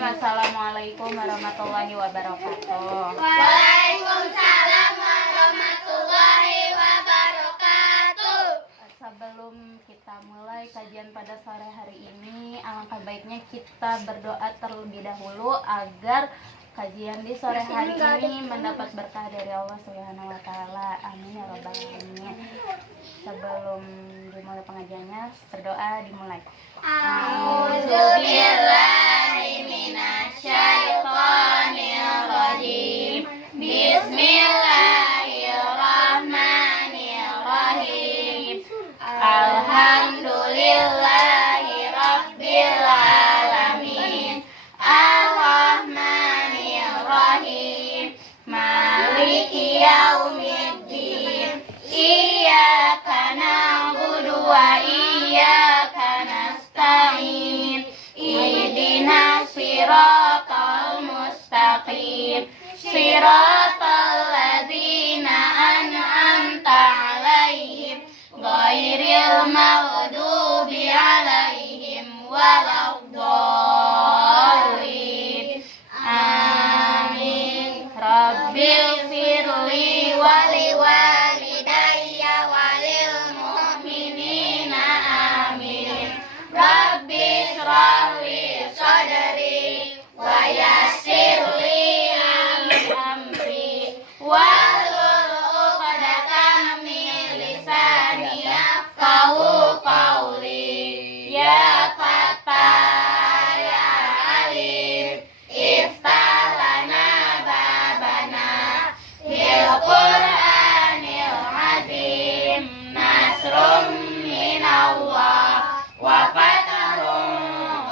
Assalamualaikum warahmatullahi wabarakatuh. Waalaikumsalam warahmatullahi wabarakatuh. Sebelum kita mulai kajian pada sore hari ini, alangkah baiknya kita berdoa terlebih dahulu agar kajian di sore hari ini mendapat berkah dari Allah Subhanahu wa taala. Amin ya rabbal alamin. Sebelum dimulai pengajiannya, berdoa dimulai. A'udzubillahi minasyaitonir rajim. Bismillahirrahmanirrahim. Alhamdulillahi rabbil alamin. Ar-Rahmanir-Rahim. Maliki yaumiddin. Iyyaka na'budu wa iyyaka nasta'in. Ihdinas siratal mustaqim. Siratal ladzina an'amta 'alaihim ghairil maghdubi 'alaihim waladdallin. Amin. Rabbil firli wali walidayya walil mu'minina amin. Rabbi shrahli sadri wa yassirli amri wahlul 'uqdatam min lisani yafqahu qawli. Ya Fattah ya Alim, iftah lana babana bil Qur'anil azim. Nasrum minallah wa fathun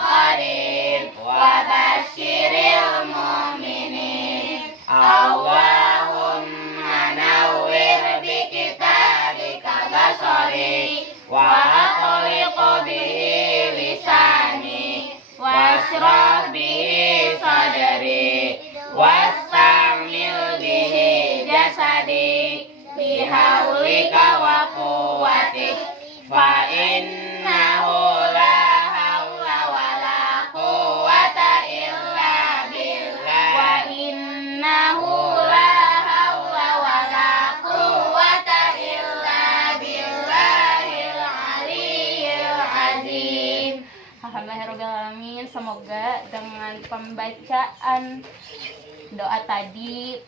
qarib wa basyiril mu'minin. Allahumma nawwir bi kitabika basari wa aqliq bihi lisani washrah bihi sadri wastamil bihi jasadi bihaulika wa quwwatik fa innahu la hawla wa la quwwata illa billah. Wa innahu la hawla wa la quwwata illa billahil aliyyil azim. Alhamdulillahirrahmanirrahim. Semoga dengan pembacaan doa tadi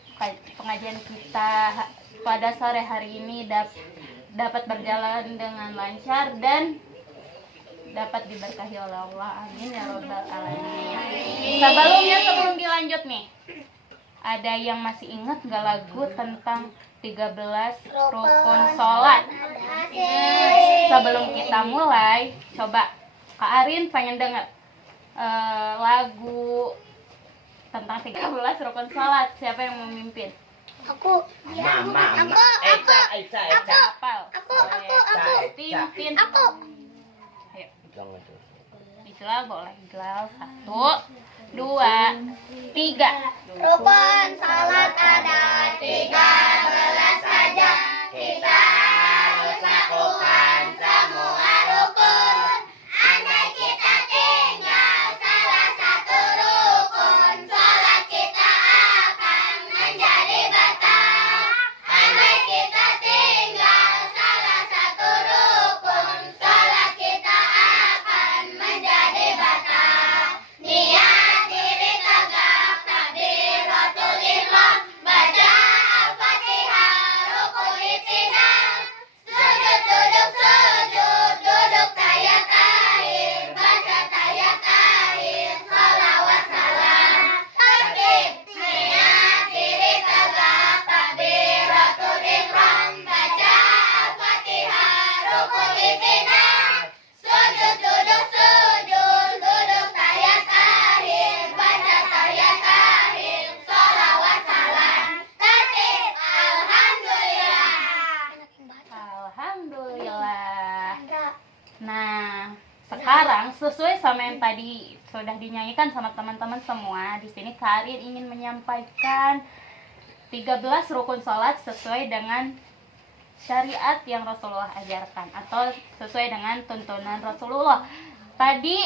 pengajian kita pada sore hari ini dapat berjalan dengan lancar dan dapat diberkahi oleh Allah. Amin ya rabbal alamin. Sebelum dilanjut nih, ada yang masih ingat gak lagu tentang 13 rukun sholat? Sebelum kita mulai, coba Kak Arin pengen denger lagu tentang 13 rukun sholat. Siapa yang memimpin? Aku. Hafal. Pimpin. Ayo. Ijlal boleh. Ijlal. 1, 2, 3. Rukun salat ada 13 saja. Kita harus lakukan semua rukun. Andai kita tinggal salah satu rukun, salat kita akan menjadi batal. Andai kita tinggal salah satu rukun, salat kita akan menjadi batal. Niat diri tegak takbiratul ihram, baca Al-Fatihah, rukun i'tidal. Sujud duduk sujud, duduk tahiyat akhir, baca tahiyat akhir, shalawat salam. Tertib, niat diri tegak takbiratul ihram, baca Al-Fatihah, rukun i'tidal. Sujud duduk sujud, duduk tahiyat akhir, baca tahiyat akhir, shalawat salam. Tertib, alhamdulillah. Alhamdulillah. Nah, sekarang sesuai sama yang tadi sudah dinyanyikan sama teman-teman semua, di sini Kak Arin ingin menyampaikan 13 rukun sholat sesuai dengan syariat yang Rasulullah ajarkan atau sesuai dengan tuntunan Rasulullah. Tadi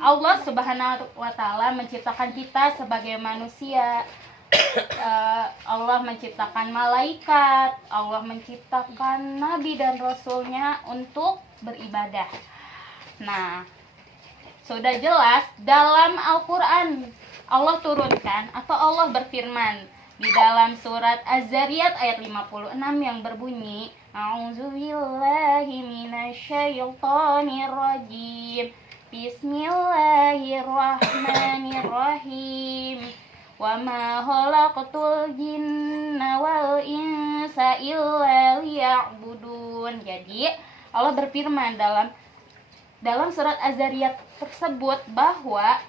Allah Subhanahu wa Ta'ala menciptakan kita sebagai manusia. Allah menciptakan malaikat, Allah menciptakan nabi dan rasulnya untuk beribadah. Nah, sudah jelas dalam Al-Quran Allah turunkan atau Allah berfirman di dalam surat Az-Zariyat ayat 56 yang berbunyi, A'udzubillahi minasyaitonir rajim. Bismillahirrahmanirrahim. Wa ma khalaqtul jinna wal insa illa liya'budun. Jadi Allah berfirman dalam surat Az-Zariyat tersebut bahwa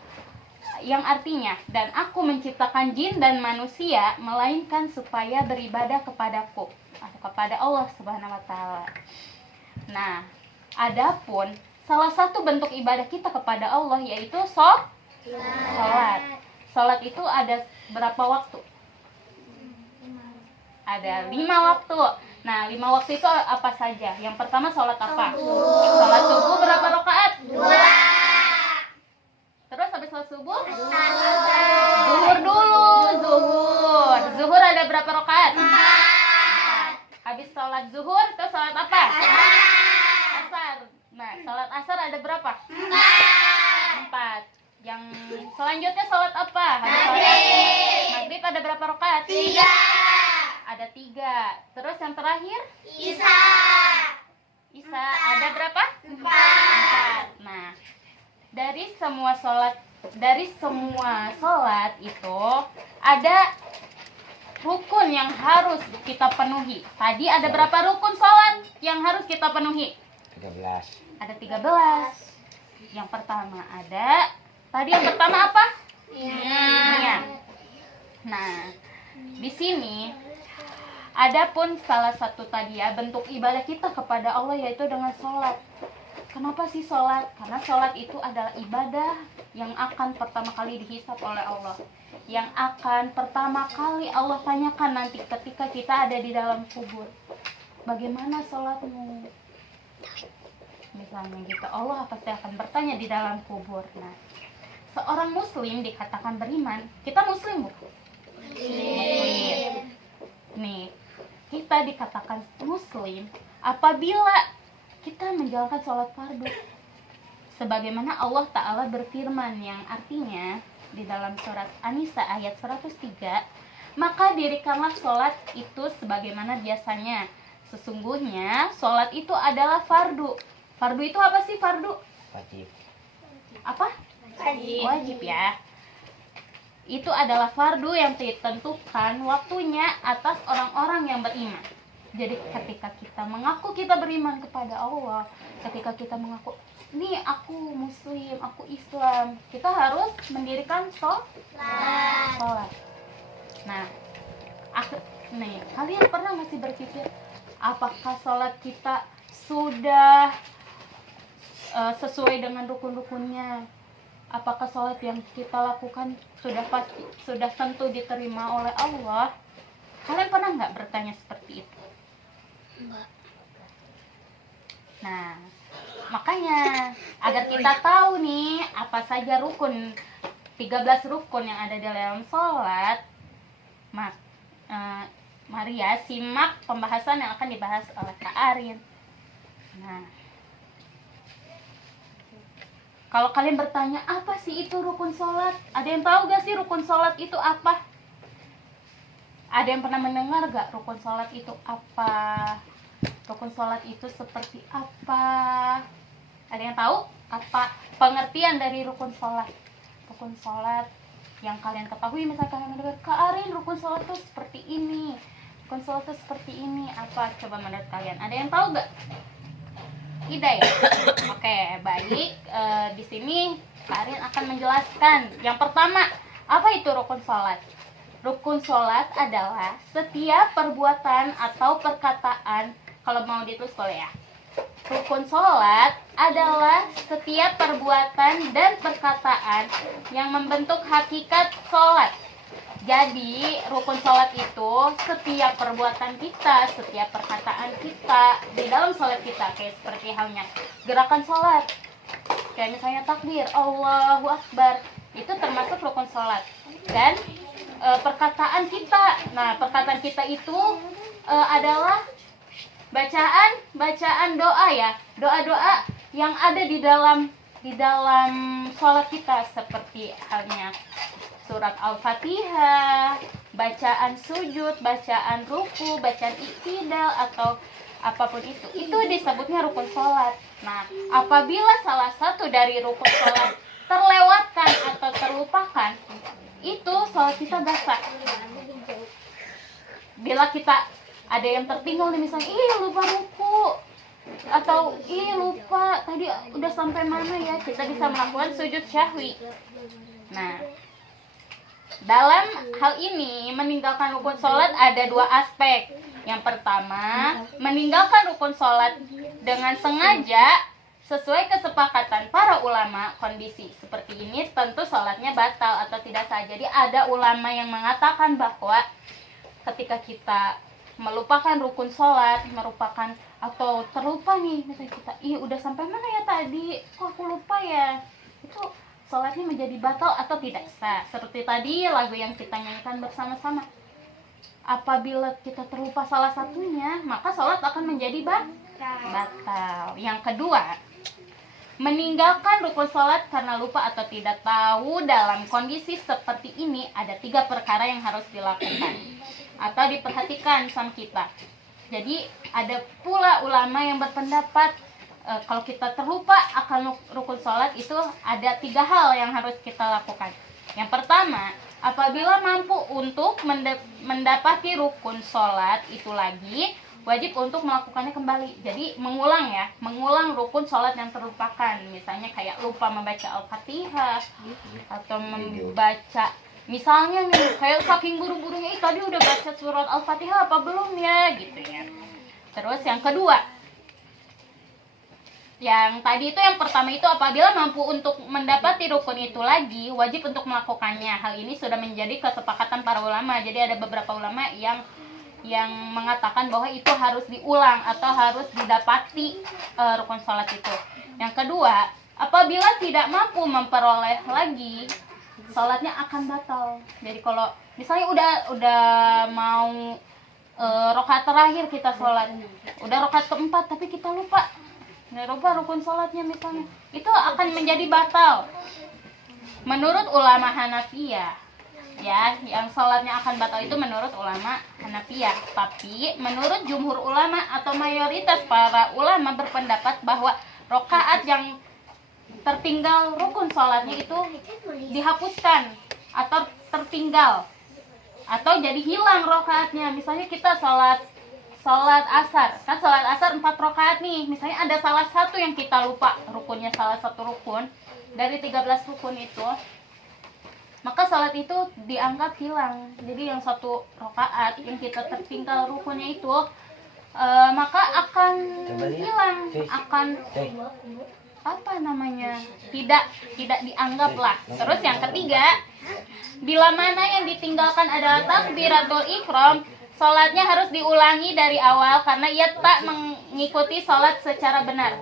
yang artinya, dan aku menciptakan jin dan manusia melainkan supaya beribadah kepadaku atau kepada Allah Subhanahu wa Ta'ala. Nah, adapun salah satu bentuk ibadah kita kepada Allah yaitu sholat. Sholat itu ada berapa waktu? Ada 5 waktu. Nah, 5 waktu itu apa saja? Yang pertama sholat apa? Sholat subuh berapa rakaat? 2. Terus habis sholat subuh? Zuhur dulu, zuhur. Zuhur ada berapa rakaat? 4. Habis sholat zuhur, terus sholat apa? Asar. Nah, sholat asar ada berapa? 4. Yang selanjutnya sholat apa? Maghrib ada berapa rakaat? 3. Ada 3. Terus yang terakhir? Isya ada berapa? 4. Nah, dari semua sholat itu ada rukun yang harus kita penuhi. Tadi ada berapa rukun sholat yang harus kita penuhi? 13. Ada 13. Yang pertama ada. Tadi yang pertama apa? Niat. Nah, di sini adapun salah satu tadi ya bentuk ibadah kita kepada Allah yaitu dengan sholat. Kenapa sih sholat? Karena sholat itu adalah ibadah yang akan pertama kali dihisab oleh Allah, yang akan pertama kali Allah tanyakan nanti ketika kita ada di dalam kubur. Bagaimana sholatmu? Misalnya gitu, Allah pasti akan bertanya di dalam kubur. Nah, seorang muslim dikatakan beriman. Kita muslim bukan? Muslim. Nih, kita dikatakan muslim apabila kita menjalankan sholat fardu. Sebagaimana Allah Ta'ala berfirman yang artinya di dalam surat An-Nisa ayat 103, maka dirikanlah sholat itu sebagaimana biasanya. Sesungguhnya sholat itu adalah fardu. Fardu itu apa sih fardu? Wajib. Apa? Wajib ya. Itu adalah fardu yang ditentukan waktunya atas orang-orang yang beriman. Jadi ketika kita mengaku kita beriman kepada Allah, ketika kita mengaku, nih aku muslim, aku Islam, kita harus mendirikan sholat. Nah, kalian pernah masih berpikir apakah sholat kita sudah sesuai dengan rukun-rukunnya? Apakah sholat yang kita lakukan sudah tentu diterima oleh Allah? Kalian pernah nggak bertanya seperti itu? Enggak. Nah, makanya agar kita tahu nih apa saja rukun 13 rukun yang ada di dalam sholat, mari ya simak pembahasan yang akan dibahas oleh Kak Arin. Nah, kalau kalian bertanya apa sih itu rukun sholat, ada yang tahu gak sih rukun sholat itu apa? Ada yang pernah mendengar gak rukun sholat itu apa? Rukun sholat itu seperti apa? Ada yang tahu apa pengertian dari rukun sholat? Rukun sholat yang kalian ketahui, misalnya kalian mendengar, Kak Arin, rukun sholat itu seperti ini, rukun sholat itu seperti ini. Apa coba menurut kalian? Ada yang tahu gak? Tidak ya? Oke, baik. Di sini Kak Arin akan menjelaskan. Yang pertama, apa itu rukun sholat? Rukun sholat adalah setiap perbuatan atau perkataan. Kalau mau ditulis boleh ya. Rukun sholat adalah setiap perbuatan dan perkataan yang membentuk hakikat sholat. Jadi rukun sholat itu setiap perbuatan kita, setiap perkataan kita di dalam sholat kita, kayak seperti halnya gerakan sholat. kayak misalnya takbir, Allahu Akbar, itu termasuk rukun sholat. Dan perkataan kita, nah perkataan kita itu adalah bacaan doa ya, doa-doa yang ada di dalam sholat kita, seperti halnya surat Al-Fatihah, bacaan sujud, bacaan ruku, bacaan iktidal, atau apapun itu disebutnya rukun sholat. Nah, apabila salah satu dari rukun sholat terlewatkan atau terlupakan, itu sholat kita batal. Bila kita ada yang tertinggal nih, misalnya lupa ruku, atau lupa tadi udah sampai mana ya, kita bisa melakukan sujud syahwi. Nah, dalam hal ini meninggalkan rukun sholat ada dua aspek. Yang pertama, meninggalkan rukun sholat dengan sengaja sesuai kesepakatan para ulama. Kondisi seperti ini tentu sholatnya batal atau tidak sah. Jadi ada ulama yang mengatakan bahwa ketika kita melupakan rukun sholat, merupakan atau terlupa nih, misalnya kita udah sampai mana ya tadi, kok aku lupa ya, itu sholatnya menjadi batal atau tidak sah. Seperti tadi lagu yang kita nyanyikan bersama-sama, apabila kita terlupa salah satunya, maka sholat akan menjadi batal. Yang kedua, meninggalkan rukun sholat karena lupa atau tidak tahu. Dalam kondisi seperti ini ada 3 perkara yang harus dilakukan atau diperhatikan sama kita. Jadi ada pula ulama yang berpendapat kalau kita terlupa akan rukun sholat itu ada 3 hal yang harus kita lakukan. Yang pertama, apabila mampu untuk mendapati rukun sholat itu lagi, wajib untuk melakukannya kembali. Jadi mengulang rukun sholat yang terlupakan. Misalnya kayak lupa membaca Al-Fatihah, atau membaca, misalnya nih kayak saking buru-burunya, tadi udah baca surat Al-Fatihah apa belum ya, gitu ya. Terus yang kedua, yang tadi itu yang pertama itu apabila mampu untuk mendapati rukun itu lagi, wajib untuk melakukannya. Hal ini sudah menjadi kesepakatan para ulama. Jadi ada beberapa ulama yang mengatakan bahwa itu harus diulang atau harus didapati rukun sholat itu. Yang kedua, apabila tidak mampu memperoleh lagi, sholatnya akan batal. Jadi kalau misalnya udah mau rakaat terakhir kita sholat, udah rakaat keempat tapi kita lupa rukun sholatnya misalnya, itu akan menjadi batal. Menurut ulama Hanafiyah ya, yang sholatnya akan batal itu menurut ulama Hanafiyah. Tapi menurut jumhur ulama atau mayoritas para ulama berpendapat bahwa rakaat yang tertinggal rukun sholatnya itu dihapuskan atau tertinggal atau jadi hilang rakaatnya. Misalnya kita sholat asar, kan sholat asar 4 rakaat nih, misalnya ada salah satu yang kita lupa rukunnya, salah satu rukun dari 13 rukun itu, maka sholat itu dianggap hilang. Jadi yang 1 rakaat yang kita tertinggal rukunnya itu maka akan hilang, akan tidak dianggap lah. Terus yang ketiga, bila mana yang ditinggalkan adalah takbiratul ihram, sholatnya harus diulangi dari awal karena ia tak mengikuti sholat secara benar.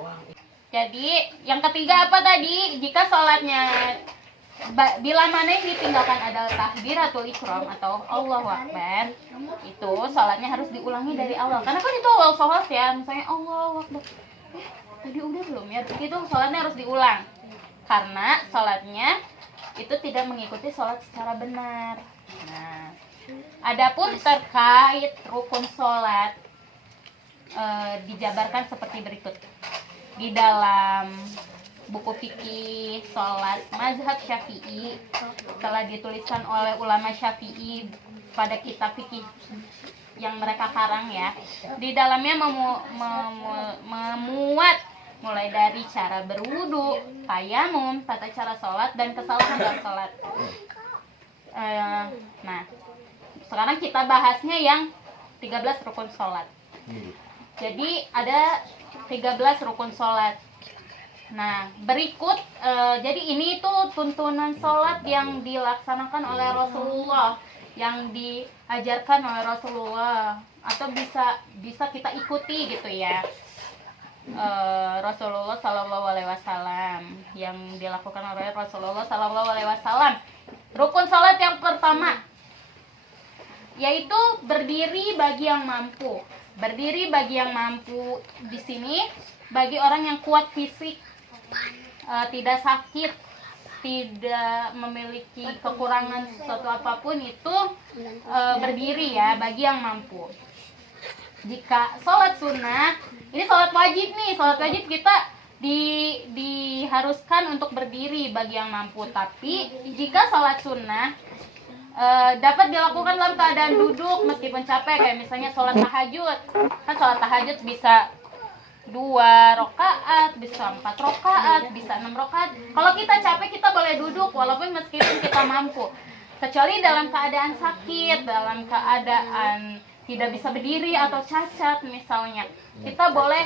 Jadi yang ketiga apa tadi? Jika sholatnya bila mana yang ditinggalkan adalah takbiratul ihram atau Allahu Akbar, itu sholatnya harus diulangi dari awal. Karena kan itu awal sholat ya, misalnya Allahu Akbar, tadi udah belum ya? Itu sholatnya harus diulang karena sholatnya itu tidak mengikuti sholat secara benar. Nah, adapun terkait rukun sholat dijabarkan seperti berikut. Di dalam buku fikih sholat mazhab Syafi'i telah dituliskan oleh ulama Syafi'i pada kitab fikih yang mereka karang ya. Di dalamnya memuat mulai dari cara berwudu, tayamum, tata cara sholat, dan kesalahan dalam sholat. Nah, sekarang kita bahasnya yang 13 rukun sholat. Jadi ada 13 rukun sholat. Nah, berikut jadi ini tuh tuntunan sholat yang dilaksanakan oleh Rasulullah, yang diajarkan oleh Rasulullah, atau bisa kita ikuti gitu ya. Rasulullah Shallallahu Alaihi Wasallam yang dilakukan oleh Rasulullah SAW. Rukun salat yang pertama yaitu berdiri bagi yang mampu. Berdiri bagi yang mampu di sini bagi orang yang kuat fisik, tidak sakit, tidak memiliki kekurangan sesuatu apapun, itu berdiri ya, bagi yang mampu. Jika sholat sunnah, ini sholat wajib nih, sholat wajib kita diharuskan untuk berdiri bagi yang mampu. Tapi jika sholat sunnah dapat dilakukan dalam keadaan duduk meskipun capek, kayak misalnya sholat tahajud. Kan sholat tahajud bisa 2 rakaat, bisa 4 rakaat, bisa 6 rakaat. Kalau kita capek kita boleh duduk walaupun meskipun kita mampu. Kecuali dalam keadaan sakit, dalam keadaan tidak bisa berdiri atau cacat misalnya. Kita boleh,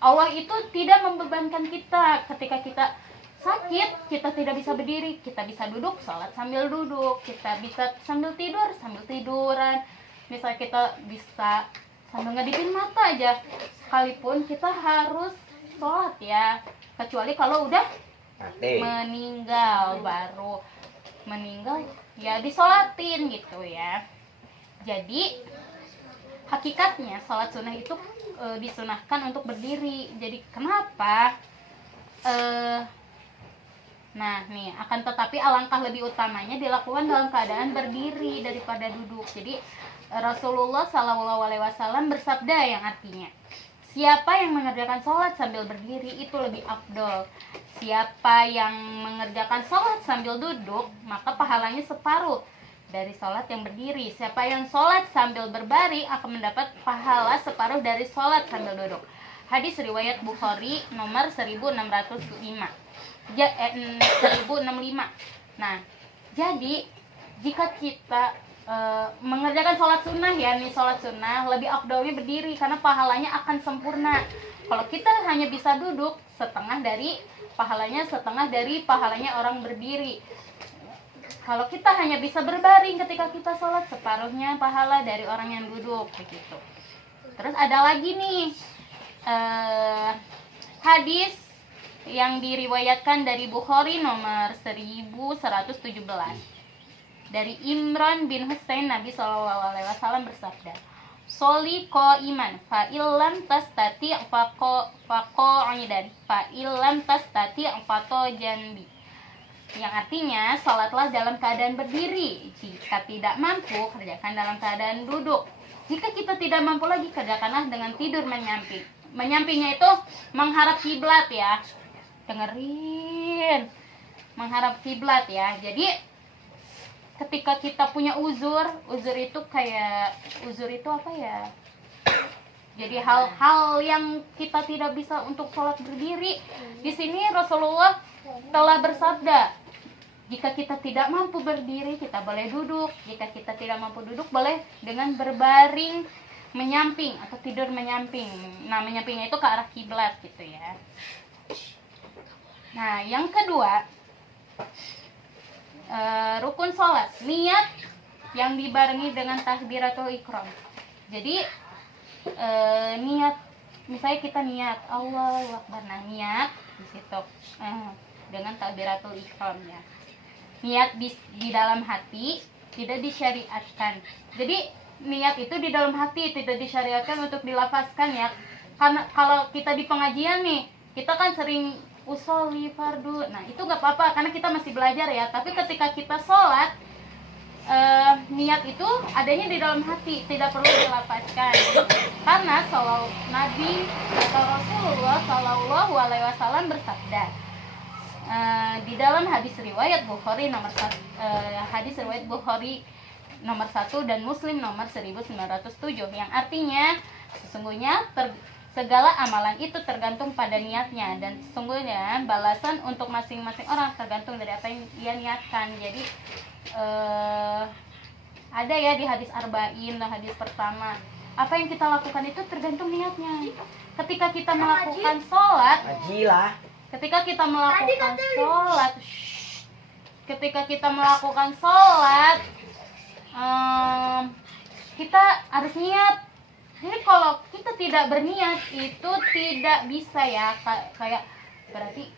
Allah itu tidak membebankan kita ketika kita sakit, kita tidak bisa berdiri, kita bisa duduk, sholat sambil duduk, kita bisa sambil tidur, sambil tiduran. Misalnya kita bisa sambil ngedipin mata aja, sekalipun kita harus sholat ya. Kecuali kalau udah meninggal, baru meninggal ya disolatin gitu ya. Jadi hakikatnya sholat sunnah itu disunahkan untuk berdiri. Jadi kenapa? Nah nih, akan tetapi alangkah lebih utamanya dilakukan dalam keadaan berdiri daripada duduk. Jadi Rasulullah SAW bersabda yang artinya, siapa yang mengerjakan sholat sambil berdiri itu lebih afdol. Siapa yang mengerjakan sholat sambil duduk, maka pahalanya separuh dari sholat yang berdiri. Siapa yang sholat sambil berbaring akan mendapat pahala separuh dari sholat sambil duduk. Hadis riwayat Bukhari nomor 1605. 1065. Nah, jadi jika kita mengerjakan sholat sunnah ya, nih sholat sunnah lebih afdolnya berdiri karena pahalanya akan sempurna. Kalau kita hanya bisa duduk, setengah dari pahalanya orang berdiri. Kalau kita hanya bisa berbaring ketika kita sholat, separuhnya pahala dari orang yang duduk begitu. Terus ada lagi nih hadis yang diriwayatkan dari Bukhari nomor 1117 dari Imran bin Husain, Nabi SAW bersabda, "Sholi qa'iman fa illam tastati' faqa'idan fa illam tastati' janbi." Yang artinya, salatlah dalam keadaan berdiri. Jika tidak mampu, kerjakan dalam keadaan duduk. Jika kita tidak mampu lagi, kerjakanlah dengan tidur menyamping. Menyampingnya itu mengharap kiblat ya. Dengerin, mengharap kiblat ya. Jadi ketika kita punya uzur itu apa ya? Jadi hal-hal yang kita tidak bisa untuk sholat berdiri. Di sini Rasulullah telah bersabda, jika kita tidak mampu berdiri, kita boleh duduk. Jika kita tidak mampu duduk, boleh dengan berbaring menyamping atau tidur menyamping. Nah, menyampingnya itu ke arah kiblat gitu ya. Nah, yang kedua, rukun sholat, niat yang dibarengi dengan takbiratul ihram. Jadi niat, misalnya kita niat Allahu Akbar, nah niat di situ dengan takbiratul ihram ya. Niat di dalam hati tidak disyariatkan. Jadi niat itu di dalam hati, tidak disyariatkan untuk dilafazkan ya. Karena kalau kita di pengajian nih, kita kan sering usolli fardu. Nah, itu nggak apa-apa karena kita masih belajar ya. Tapi ketika kita sholat, niat itu adanya di dalam hati, tidak perlu dilafazkan. Karena Nabi atau Rasulullah SAW bersabda di dalam hadis riwayat Bukhari nomor 1 dan Muslim nomor 1907, yang artinya sesungguhnya segala amalan itu tergantung pada niatnya, dan sesungguhnya balasan untuk masing-masing orang tergantung dari apa yang ia niatkan. Jadi ada ya di hadis arba'in, hadis pertama, apa yang kita lakukan itu tergantung niatnya. Ketika kita melakukan sholat, kita harus niat. Jadi kalau kita tidak berniat itu tidak bisa ya, kayak berarti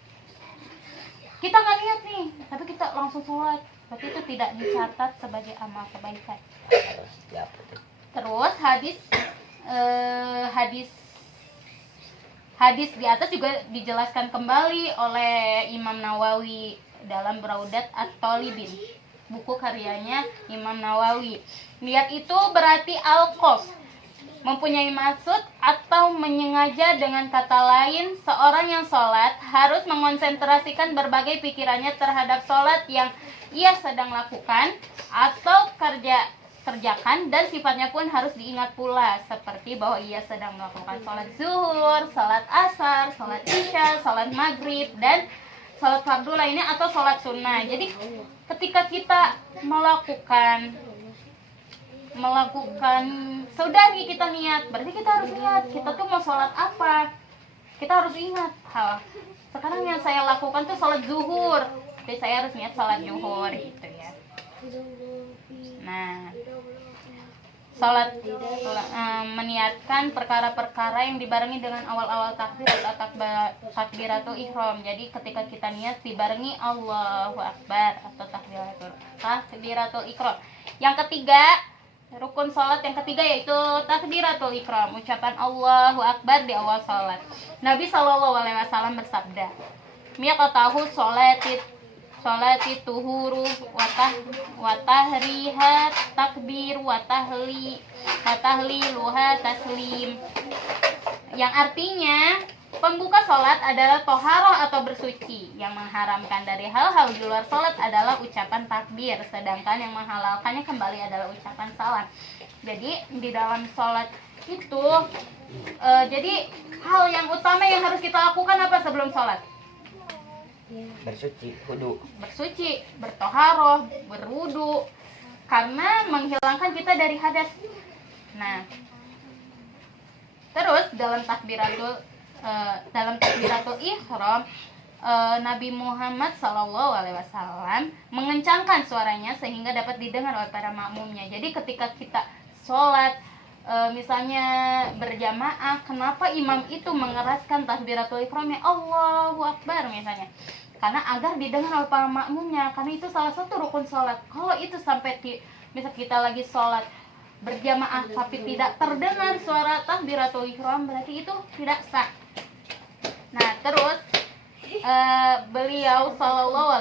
kita nggak niat nih, tapi kita langsung sholat, berarti itu tidak dicatat sebagai amal kebaikan. Terus hadis di atas juga dijelaskan kembali oleh Imam Nawawi dalam Raudat At-Thalibin, buku karyanya Imam Nawawi. Niat itu berarti al-qasd, mempunyai maksud atau menyengaja. Dengan kata lain, seorang yang sholat harus mengonsentrasikan berbagai pikirannya terhadap sholat yang ia sedang lakukan atau kerjakan, dan sifatnya pun harus diingat pula, seperti bahwa ia sedang melakukan sholat zuhur, sholat asar, sholat isya, sholat maghrib, dan sholat fardu lainnya atau sholat sunnah. Jadi ketika kita melakukan sudah nih kita niat, berarti kita harus ingat kita tuh mau sholat apa. Kita harus ingat, sekarang yang saya lakukan tuh sholat zuhur, jadi saya harus niat sholat zuhur gitu ya. Nah, meniatkan perkara-perkara yang dibarengi dengan awal-awal takbir atau takbiratul ihram. Jadi ketika kita niat dibarengi Allahu Akbar atau takbiratul ihram. Yang ketiga, rukun sholat yang ketiga yaitu takbiratul ihram, ucapan Allahu Akbar di awal sholat. Nabi SAW bersabda, "Miqatahu sholati tuhuru watahrihat takbir watahliluha taslim." Yang artinya, pembuka sholat adalah toharoh atau bersuci. Yang mengharamkan dari hal-hal di luar sholat adalah ucapan takbir, sedangkan yang menghalalkannya kembali adalah ucapan salam. Jadi di dalam sholat itu jadi hal yang utama yang harus kita lakukan apa sebelum sholat? Bersuci, bertoharoh, berwudu, karena menghilangkan kita dari hadas. Nah, terus dalam takbiratul ihram, Nabi Muhammad SAW mengencangkan suaranya sehingga dapat didengar oleh para makmumnya. Jadi ketika kita sholat, misalnya berjamaah, kenapa imam itu mengeraskan takbiratul ihramnya Allahu Akbar misalnya? Karena agar didengar oleh para makmumnya, karena itu salah satu rukun sholat. Kalau itu sampai misal kita lagi sholat berjamaah tapi tidak terdengar suara takbiratul ihram, berarti itu tidak sah. Nah, terus beliau SAW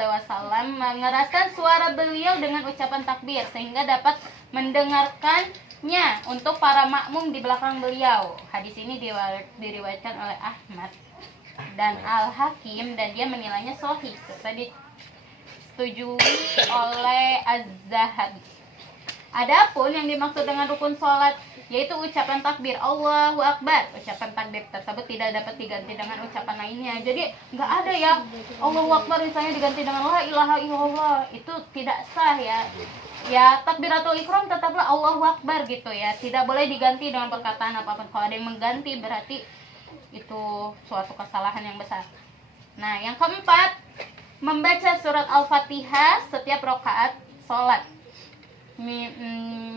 mengeraskan suara beliau dengan ucapan takbir sehingga dapat mendengarkannya untuk para makmum di belakang beliau. Hadis ini diriwayatkan oleh Ahmad dan Al-Hakim, dan dia menilainya sahih, sesuai disetujui oleh Az-Zahabi. Adapun yang dimaksud dengan rukun sholat yaitu ucapan takbir Allahu Akbar. Ucapan takbir tersebut tidak dapat diganti dengan ucapan lainnya. Jadi nggak ada ya Allahu Akbar misalnya diganti dengan la ilaha illallah, itu tidak sah ya. Ya, takbiratul ihram tetaplah Allahu Akbar gitu ya. Tidak boleh diganti dengan perkataan apapun. Kalau ada yang mengganti berarti itu suatu kesalahan yang besar. Nah, yang keempat, membaca surat Al-Fatihah setiap rakaat sholat.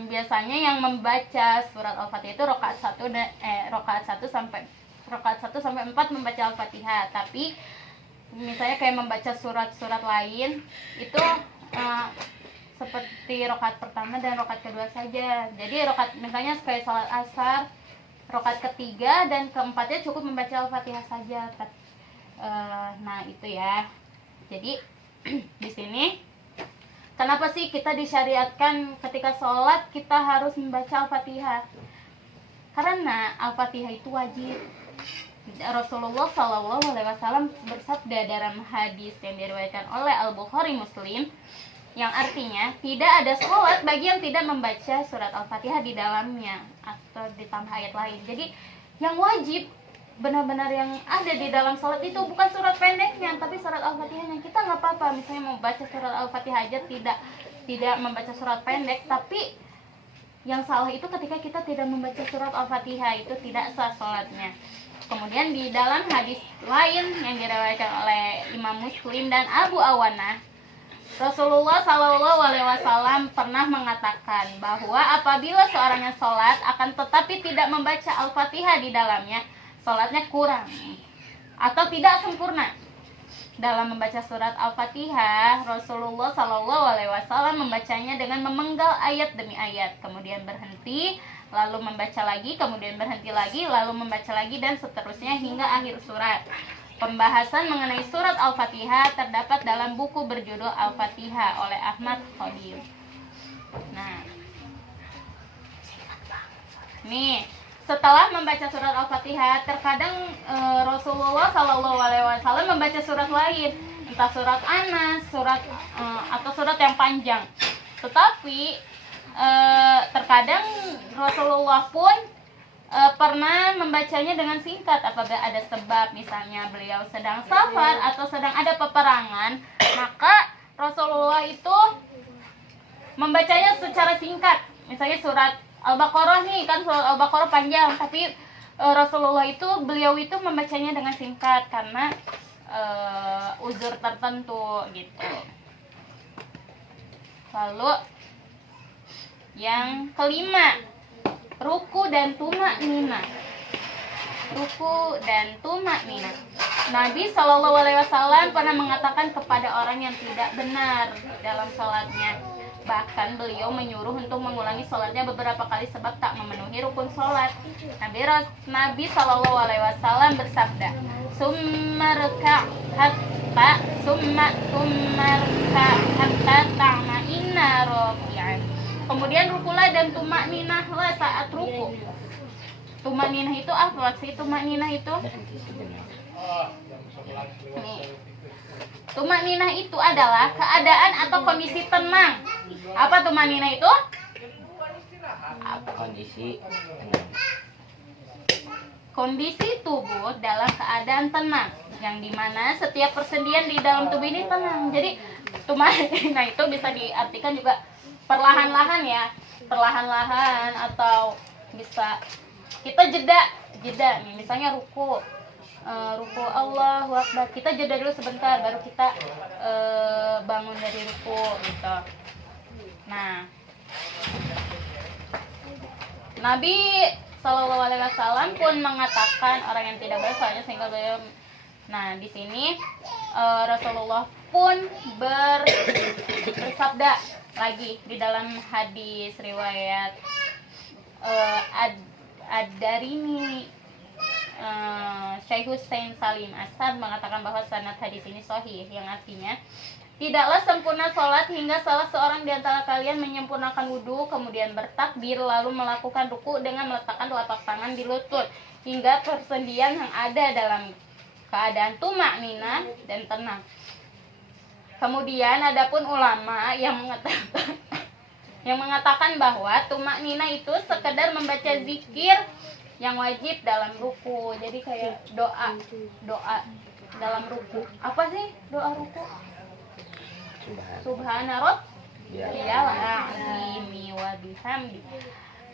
Biasanya yang membaca surat Al-Fatihah itu rakaat 1 sampai 4 membaca Al-Fatihah. Tapi misalnya kayak membaca surat-surat lain itu seperti rakaat pertama dan rakaat kedua saja. Jadi misalnya kayak salat asar, rakaat ketiga dan keempatnya cukup membaca Al-Fatihah saja. Nah, itu ya. Jadi di sini kenapa sih kita disyariatkan ketika sholat kita harus membaca Al-Fatihah? Karena Al-Fatihah itu wajib. Rasulullah SAW bersabda dalam hadis yang diriwayatkan oleh Al-Bukhari Muslim, yang artinya tidak ada sholat bagi yang tidak membaca surat Al-Fatihah di dalamnya atau ditambah ayat lain. Jadi yang wajib benar-benar yang ada di dalam sholat itu bukan surat pendeknya, tapi surat Al-Fatihahnya. Kita nggak apa-apa misalnya membaca surat Al-Fatihah aja, tidak membaca surat pendek, tapi yang salah itu ketika kita tidak membaca surat Al-Fatihah, itu tidak sah sholatnya. Kemudian di dalam hadis lain yang diriwayatkan oleh Imam Muslim dan Abu Awanah, Rasulullah SAW pernah mengatakan bahwa apabila seorang yang sholat akan tetapi tidak membaca Al-Fatihah di dalamnya, sholatnya kurang atau tidak sempurna. dalam membaca surat Al-Fatihah, Rasulullah Shallallahu Alaihi Wasallam membacanya dengan memenggal ayat demi ayat, kemudian berhenti, lalu membaca lagi, kemudian berhenti lagi, lalu membaca lagi, dan seterusnya hingga akhir surat. Pembahasan mengenai surat Al-Fatihah terdapat dalam buku berjudul Al-Fatihah oleh Ahmad Khalil. Nah, nih, setelah membaca surat Al-Fatihah, terkadang Rasulullah Shallallahu Alaihi Wasallam membaca surat lain, entah surat Anas, atau surat yang panjang. Tetapi terkadang Rasulullah pun pernah membacanya dengan singkat apabila ada sebab, misalnya beliau sedang safar atau sedang ada peperangan, maka Rasulullah itu membacanya secara singkat. Misalnya surat Al-Baqarah nih, kan surat Al-Baqarah panjang, tapi beliau itu membacanya dengan singkat karena uzur tertentu gitu. Lalu yang kelima, ruku dan tumak-ninah. Ruku dan tumak-ninah. Nabi Shallallahu Alaihi Wasallam pernah mengatakan kepada orang yang tidak benar dalam sholatnya. Bahkan beliau menyuruh untuk mengulangi sholatnya beberapa kali sebab tak memenuhi rukun sholat. Nabi Shallallahu Alaihi Wasallam bersabda, "Summarka hatta ta'ma'inna raki'an." Kemudian rukulah dan tumak-ninahlah saat ruku. Tumak-ninah itu apa sih? Tumak-ninah itu? Nih. Tumak-ninah itu adalah keadaan atau kondisi tenang. Apa tumak-ninah itu? Kondisi tubuh dalam keadaan tenang, yang dimana setiap persendian di dalam tubuh ini tenang. Jadi tumak-ninah itu bisa diartikan juga perlahan-lahan ya, perlahan-lahan, atau bisa kita jeda nih, misalnya ruku Allahu Akbar, kita jeda dulu sebentar baru kita bangun dari ruku gitu. Nah, Nabi Shallallahu Alaihi Wasallam pun mengatakan orang yang tidak bersalahnya sehingga beliau. Nah, di sini Rasulullah pun bersabda lagi di dalam hadis riwayat Ad-Darimi. Syekh Hussein Salim Asad mengatakan bahwa sanad hadis ini sahih, yang artinya tidaklah sempurna sholat hingga salah seorang di antara kalian menyempurnakan wudhu, kemudian bertakbir, lalu melakukan ruku dengan meletakkan telapak tangan di lutut, hingga persendian yang ada dalam keadaan tumak-ninah dan tenang. Kemudian adapun ulama yang mengatakan bahwa tumak-ninah itu sekedar membaca zikir yang wajib dalam ruku. Jadi kayak doa dalam ruku. Apa sih doa ruku? Subhana rabbiyal azimi wa bihamdi.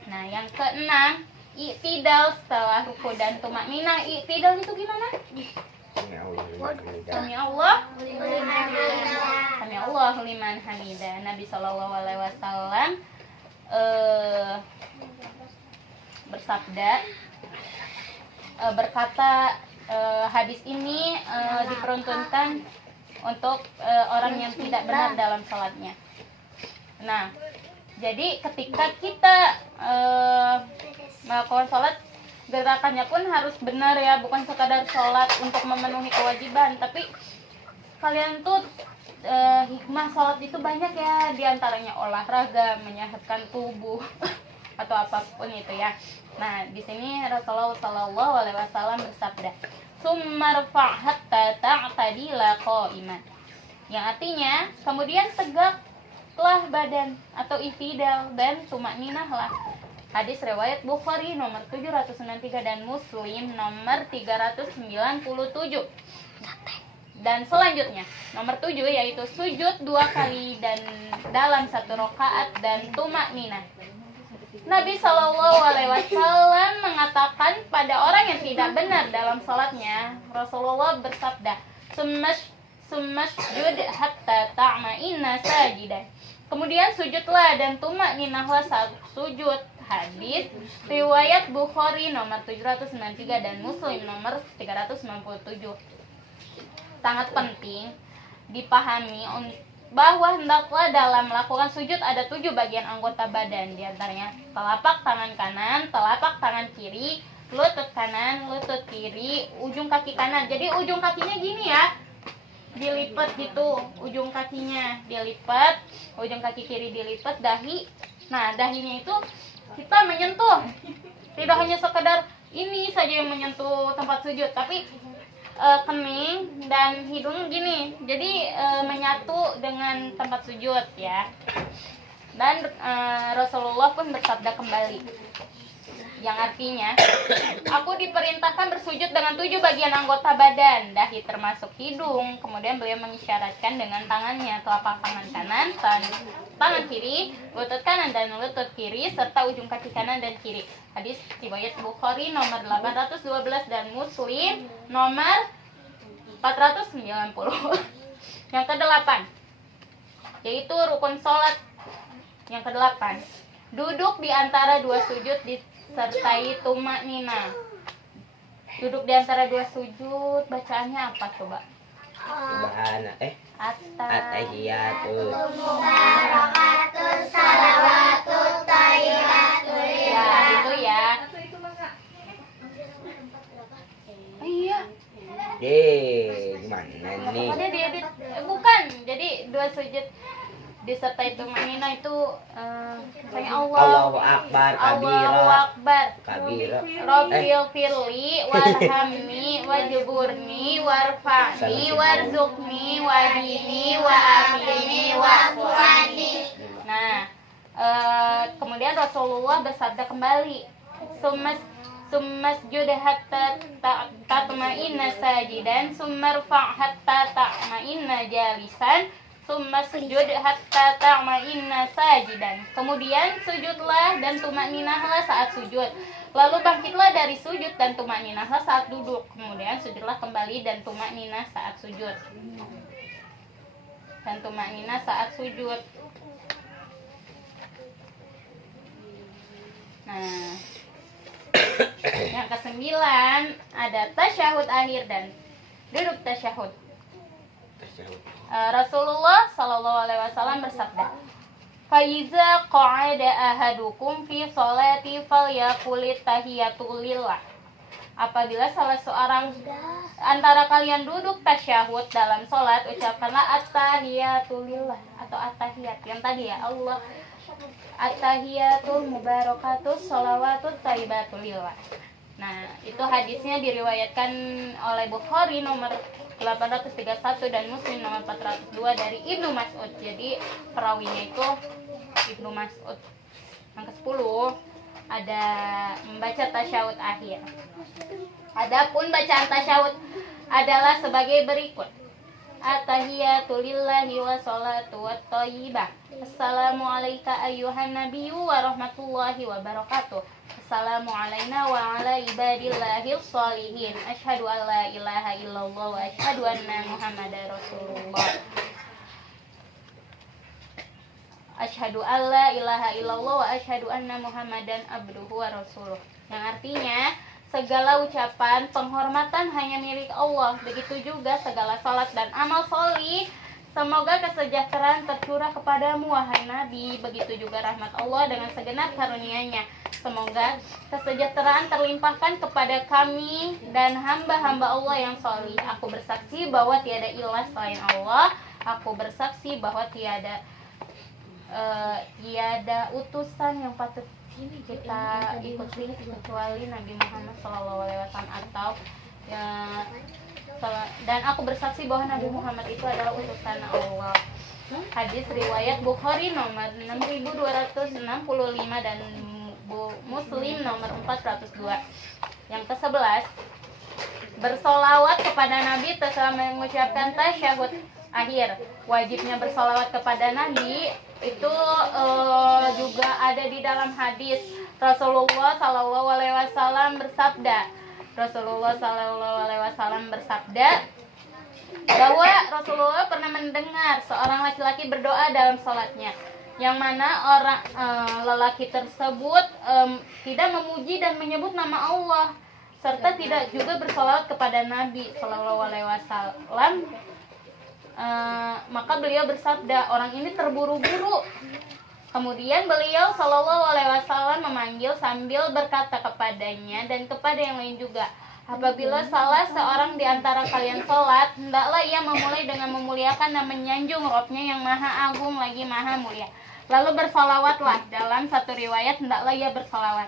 Nah, yang keenam, i'tidal setelah ruku dan tumak-ninah. I'tidal itu gimana? Sami Allahu liman hamidah. Nabi Shallallahu Alaihi Wasallam bersabda, berkata, hadis ini diperuntukkan untuk orang yang tidak benar dalam sholatnya. Nah, jadi ketika kita melakukan sholat, gerakannya pun harus benar ya, bukan sekadar sholat untuk memenuhi kewajiban, tapi kalian tuh hikmah sholat itu banyak ya, diantaranya olahraga, menyehatkan tubuh atau apapun itu ya. Nah, di sini Rasulullah Shallallahu Alaihi Wasallam bersabda, "Summarfa' hatta ta'tadila qa'iman." Yang artinya, kemudian tegaklah badan atau i'tidal dan tumak-ninahlah. Hadis riwayat Bukhari nomor 793 dan Muslim nomor 397. Dan selanjutnya nomor 7 yaitu sujud 2 kali dan dalam 1 rakaat dan tumak-ninah. Nabi Shallallahu Alaihi Wasallam mengatakan pada orang yang tidak benar dalam sholatnya, Rasulullah bersabda, "Summasjud hatta ta'ma'inna sajidan." Kemudian sujudlah dan tumak-ninahlah saat sujud. Hadis riwayat Bukhari nomor 793 dan Muslim nomor 397. sangat penting dipahami bahwa hendaklah dalam melakukan sujud ada 7 bagian anggota badan, diantaranya telapak tangan kanan, telapak tangan kiri, lutut kanan, lutut kiri, ujung kaki kanan. Jadi ujung kakinya gini ya, dilipat gitu, ujung kakinya dilipat, ujung kaki kiri dilipat, dahi. Nah, dahinya itu kita menyentuh, tidak hanya sekedar ini saja yang menyentuh tempat sujud, tapi kening dan hidung gini, jadi menyatu dengan tempat sujud ya. Dan Rasulullah pun bersabda kembali, yang artinya, aku diperintahkan bersujud dengan 7 bagian anggota badan, dahi termasuk hidung. Kemudian beliau mengisyaratkan dengan tangannya, telapak tangan kanan, tangan kiri, lutut kanan dan lutut kiri, serta ujung kaki kanan dan kiri. Hadis riwayat Bukhari nomor 812 dan Muslim nomor 490. Yang ke-8, yaitu rukun sholat. Yang ke-8, duduk di antara 2 sujud disertai tumak nina. Duduk di antara 2 sujud, bacaannya apa coba? Subhana At-tahiyatul Mubarakatus salawatut thayyibatul Ya, itu ya. Iya. Gimana nih? Ada diedit. Bukan. Jadi 2 sujud disertai tumak nina itu misalnya Allahu Akbar Allahu kabira Akbar. kabira Rabbil firli warhamni wajburni warfa'ni warzuqni wahdini wa'afini wa'fu'ani. Nah, kemudian Rasulullah bersabda kembali, summasjud hatta tatma'inna sajidan summarfa' hatta ta'ma'inna jalisan summasjud hatta ta'ma'inna sajidan. Kemudian sujudlah dan tumakninahlah saat sujud. Lalu bangkitlah dari sujud dan tumakninahlah saat duduk. Kemudian sujudlah kembali dan tumakninah saat sujud. Dan tumakninah saat sujud. Nah, yang ke-9 ada tasyahud akhir dan duduk tasyahud. Rasulullah Shallallahu Alaihi Wasallam bersabda, "Faiza qa'ada ahadukum fi sholati falyaqulit tahiyatul lillah." Apabila salah seorang antara kalian duduk tasyahud dalam sholat, ucapkanlah at-tahiyatul lillah atau at-tahiyat yang tadi ya, Allah at-tahiyatul mubarakatus sholawatut thayyibatul lillah. Nah, itu hadisnya diriwayatkan oleh Bukhari nomor 831 dan Muslim nomor 402 dari Ibnu Mas'ud. Jadi perawinya itu Ibnu Mas'ud. Yang ke-10 ada membaca tasyahud akhir. Adapun bacaan tasyahud adalah sebagai berikut. At-tahiyatu lillahi wa salatu wa thayyibah. Assalamu alayka ayyuhan nabiyyu wa rahmatullahi wa barakatuh. Assalamu alayna wa ala ibadillahil sholihin. Asyhadu an la ilaha illallah wa asyhadu anna muhammadar rasulullah. Asyhadu an la ilaha illallah wa asyhadu anna muhammadan abduhu wa rasuluh. Yang artinya segala ucapan penghormatan hanya milik Allah. Begitu juga segala salat dan amal sholih. Semoga kesejahteraan tercurah kepadamu wahai Nabi. Begitu juga rahmat Allah dengan segenap karunia-Nya. Semoga kesejahteraan terlimpahkan kepada kami dan hamba-hamba Allah yang sholih. Aku bersaksi bahwa tiada ilah selain Allah. Aku bersaksi bahwa tiada utusan yang patut kita ikuti kecuali Nabi Muhammad SAW atau dan aku bersaksi bahwa Nabi Muhammad itu adalah utusan Allah. Hadis riwayat Bukhari nomor 6265 dan Muslim nomor 402. Yang ke-11, bersolawat kepada Nabi setelah mengucapkan tasyahud akhir. Wajibnya bersolawat kepada Nabi itu juga ada di dalam hadis. Rasulullah Shallallahu Alaihi Wasallam bersabda. Rasulullah Shallallahu Alaihi Wasallam bersabda bahwa Rasulullah pernah mendengar seorang laki-laki berdoa dalam sholatnya, yang mana lelaki tersebut tidak memuji dan menyebut nama Allah. serta tidak juga bersolawat kepada Nabi Shallallahu Alaihi Wasallam. Maka beliau bersabda, orang ini terburu-buru. Kemudian beliau Shallallahu Alaihi Wasallam memanggil sambil berkata kepadanya dan kepada yang lain juga, apabila salah seorang di antara kalian sholat, hendaklah ia memulai dengan memuliakan dan menyanjung Robnya yang maha agung lagi maha mulia. Lalu bersolawatlah. Dalam satu riwayat, hendaklah ia bersolawat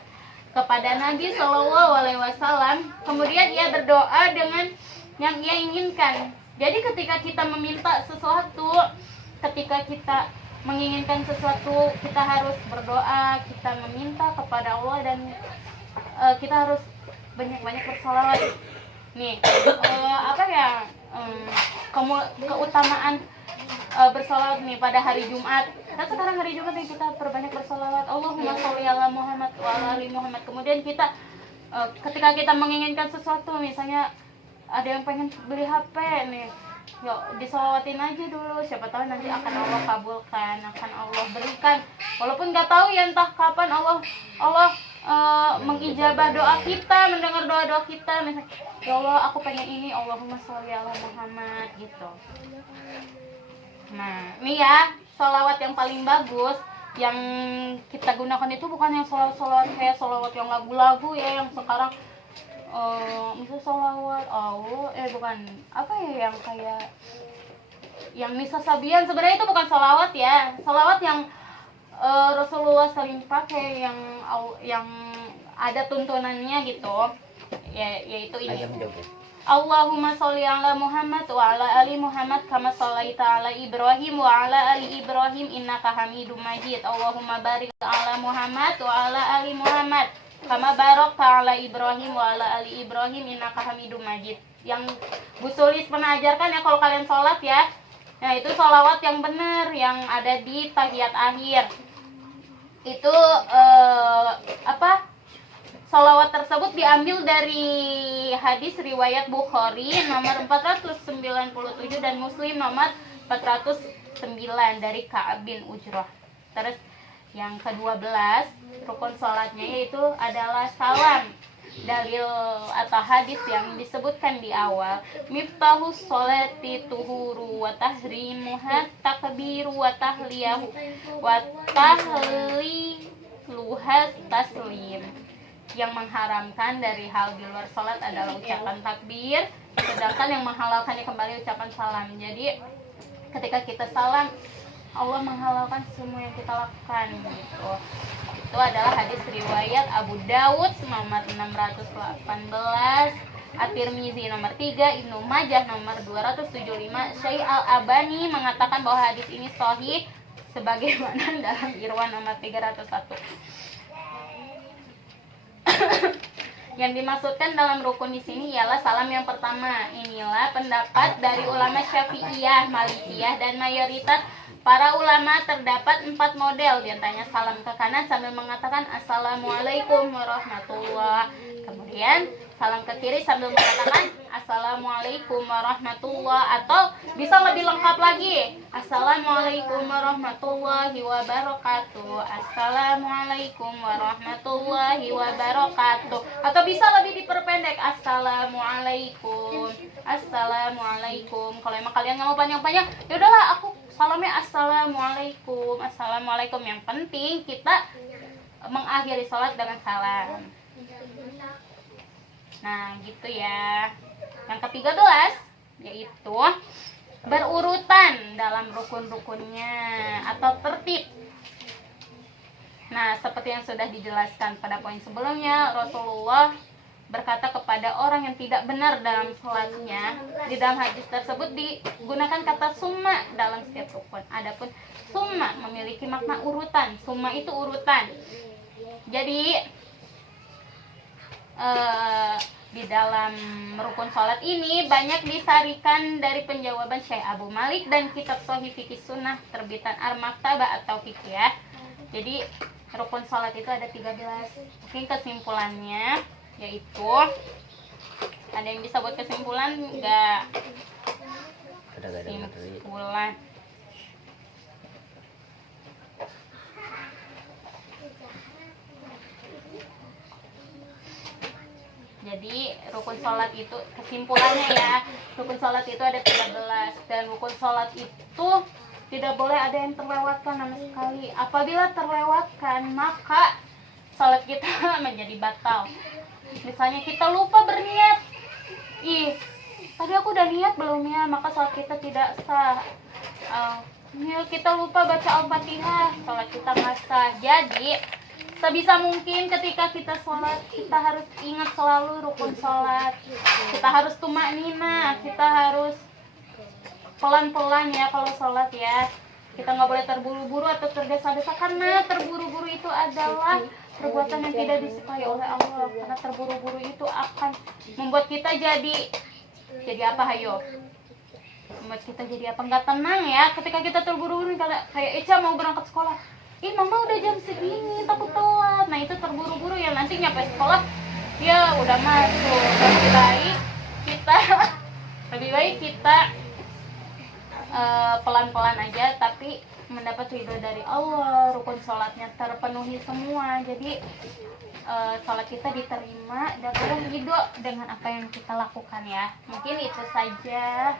kepada Nabi Shallallahu Alaihi Wasallam. Kemudian ia berdoa dengan yang ia inginkan. Jadi ketika kita meminta sesuatu, ketika kita menginginkan sesuatu, kita harus berdoa, kita meminta kepada Allah, dan kita harus banyak-banyak bersolawat. Nih, keutamaan bersolawat nih pada hari Jumat. Kan sekarang hari Jumat nih, kita perbanyak bersolawat. Allahumma sholli ala Muhammad wa ala ali Muhammad. Kemudian kita ketika kita menginginkan sesuatu, misalnya ada yang pengen beli HP nih, yuk disolawatin aja dulu, siapa tahu nanti akan Allah kabulkan, akan Allah berikan, walaupun nggak tahu ya entah kapan Allah mengijabah doa kita, mendengar doa kita. Misalnya, ya Allah aku pengen ini, Allahumma sholli ala Muhammad gitu. Nah ini ya, sholawat yang paling bagus yang kita gunakan itu bukan yang sholawat kayak sholawat yang lagu-lagu ya, yang sekarang misalnya sholawat bukan apa ya, yang kayak yang Nisa Sabian. Sebenarnya itu bukan sholawat ya, sholawat yang Rasulullah sering pakai, yang ada tuntunannya gitu ya, yaitu ini, Allahumma sholli ala Muhammad wa ala ali Muhammad kama shallaita ala Ibrahim wa ala ali Ibrahim innaka Hamidum Majid. Allahumma barik ala Muhammad wa ala ali Muhammad kama barakta ala Ibrahim wa ala ali Ibrahim innaka Hamidum Majid. Yang Bu Sulis pernah ajarkan ya kalau kalian sholat ya. Nah itu sholawat yang benar, yang ada di tahiyat akhir. Itu sholawat tersebut diambil dari hadis riwayat Bukhari nomor 497 dan Muslim nomor 409 dari Ka'ab bin Ujrah. Terus yang ke-12 rukun sholatnya yaitu adalah salam. Dalil atau hadis yang disebutkan di awal, miftahus sholati tuhuru wa tahrimuha takbiru wa tahliyahu wa tahliluha taslim. Yang mengharamkan dari hal di luar sholat adalah ucapan takbir, sedangkan yang menghalalkannya kembali ucapan salam. Jadi ketika kita salam, Allah menghalalkan semua yang kita lakukan gitu. Itu adalah hadis riwayat Abu Dawud nomor 618, At-Tirmizi nomor 3, Ibnu Majah nomor 275. Syekh Al-Albani mengatakan bahwa hadis ini sahih sebagaimana dalam Irwan nomor 301. Yang dimaksudkan dalam rukun di sini ialah salam yang pertama. Inilah pendapat dari ulama Syafi'iyah, Malikiyah, dan mayoritas para ulama. Terdapat 4 model, diantaranya salam ke kanan sambil mengatakan Assalamualaikum warahmatullah. Kemudian salam ke kiri sambil mengatakan Assalamualaikum warahmatullah, atau bisa lebih lengkap lagi, Assalamualaikum warahmatullahi wabarakatuh, Assalamualaikum warahmatullahi wabarakatuh, atau bisa lebih diperpendek Assalamualaikum, Assalamualaikum. Kalau emang kalian nggak mau panjang-panjang, ya udahlah aku salamnya Assalamualaikum, Assalamualaikum. Yang penting kita mengakhiri sholat dengan salam. Nah gitu ya. Yang ke-13 yaitu berurutan dalam rukun-rukunnya atau tertib. Nah seperti yang sudah dijelaskan pada poin sebelumnya, Rasulullah berkata kepada orang yang tidak benar dalam sholatnya. Di dalam hadis tersebut digunakan kata summa dalam setiap rukun. Adapun summa memiliki makna urutan. Summa itu urutan. Jadi di dalam rukun sholat ini banyak disarikan dari penjawaban Syekh Abu Malik dan kitab Sahih Fikih Sunnah terbitan Al-Maktabah atau Fikih. Jadi rukun sholat itu ada 13. Mungkin kesimpulannya yaitu, ada yang bisa buat kesimpulan enggak? Kesimpulan. Jadi rukun sholat itu, kesimpulannya ya, rukun sholat itu ada 13, dan rukun sholat itu tidak boleh ada yang terlewatkan sama sekali. Apabila terlewatkan, maka sholat kita menjadi batal. Misalnya kita lupa berniat, tadi aku udah niat belum ya, maka sholat kita tidak sah. Kita lupa baca Al-Fatihah, sholat kita nggak sah. Jadi sebisa mungkin ketika kita sholat, kita harus ingat selalu rukun sholat. Kita harus tumaknina, kita harus pelan-pelan ya kalau sholat ya. Kita nggak boleh terburu-buru atau tergesa-gesa, karena terburu-buru itu adalah perbuatan yang tidak disukai oleh Allah. Karena terburu-buru itu akan membuat kita jadi apa, hayo? Membuat kita jadi apa? Nggak tenang ya. Ketika kita terburu-buru, kayak Eca mau berangkat sekolah, mama udah jam segini, takut telat. Nah itu terburu-buru ya, nanti nyampe sekolah ya udah masuk. Lebih baik kita pelan-pelan aja, tapi mendapat ridho dari Allah, rukun sholatnya terpenuhi semua. Jadi sholat kita diterima dan Allah ridho dengan apa yang kita lakukan ya. Mungkin itu saja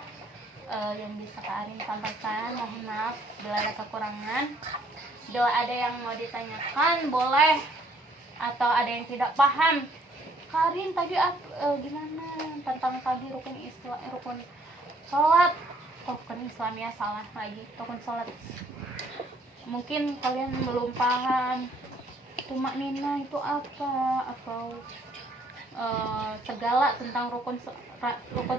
yang bisa Kak Arin sampaikan. Mohon maaf bila ada kekurangan. Bila ada yang mau ditanyakan boleh, atau ada yang tidak paham, Kak Arin tadi gimana tentang tadi rukun sholat, rukun Islam ya, salah lagi, rukun sholat. Mungkin kalian belum paham tumaknina itu apa, atau segala tentang rukun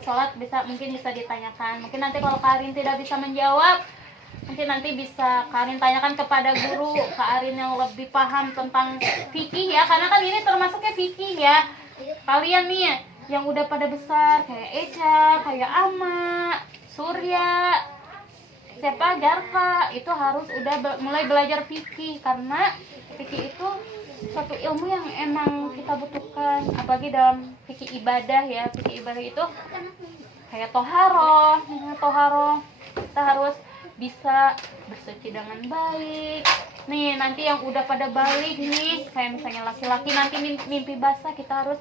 sholat mungkin bisa ditanyakan. Mungkin nanti kalau Kak Arin tidak bisa menjawab, mungkin nanti bisa Kak Arin tanyakan kepada guru Kak Arin yang lebih paham tentang fikih ya, karena kan ini termasuknya fikih ya. Kalian nih yang udah pada besar kayak Eca, kayak Ama, Surya, siapa, Jarka, itu harus udah mulai belajar fikih, karena fikih itu suatu ilmu yang emang kita butuhkan, apalagi dalam fikih ibadah ya. Fikih ibadah itu kayak toharoh, kita harus bisa bersuci dengan baik. Nih nanti yang udah pada balik nih, kayak misalnya laki-laki nanti mimpi basah, kita harus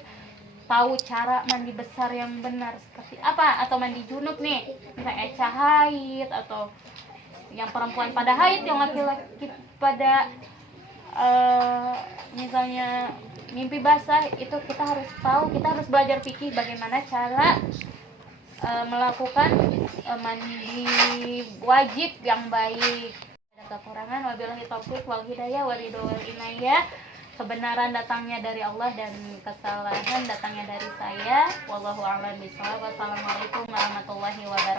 tahu cara mandi besar yang benar seperti apa, atau mandi junub nih, misalnya Eca haid, atau yang perempuan pada haid, yang laki-laki pada misalnya mimpi basah, itu kita harus tahu, kita harus belajar fikih bagaimana cara melakukan mandi wajib yang baik. Ada kekurangan, wabillahi taufiq wal hidayah wal ridho wal inayah. Kebenaran datangnya dari Allah dan kesalahan datangnya dari saya. Wallahu a'lam bishawab. Wassalamualaikum warahmatullahi wabarakatuh.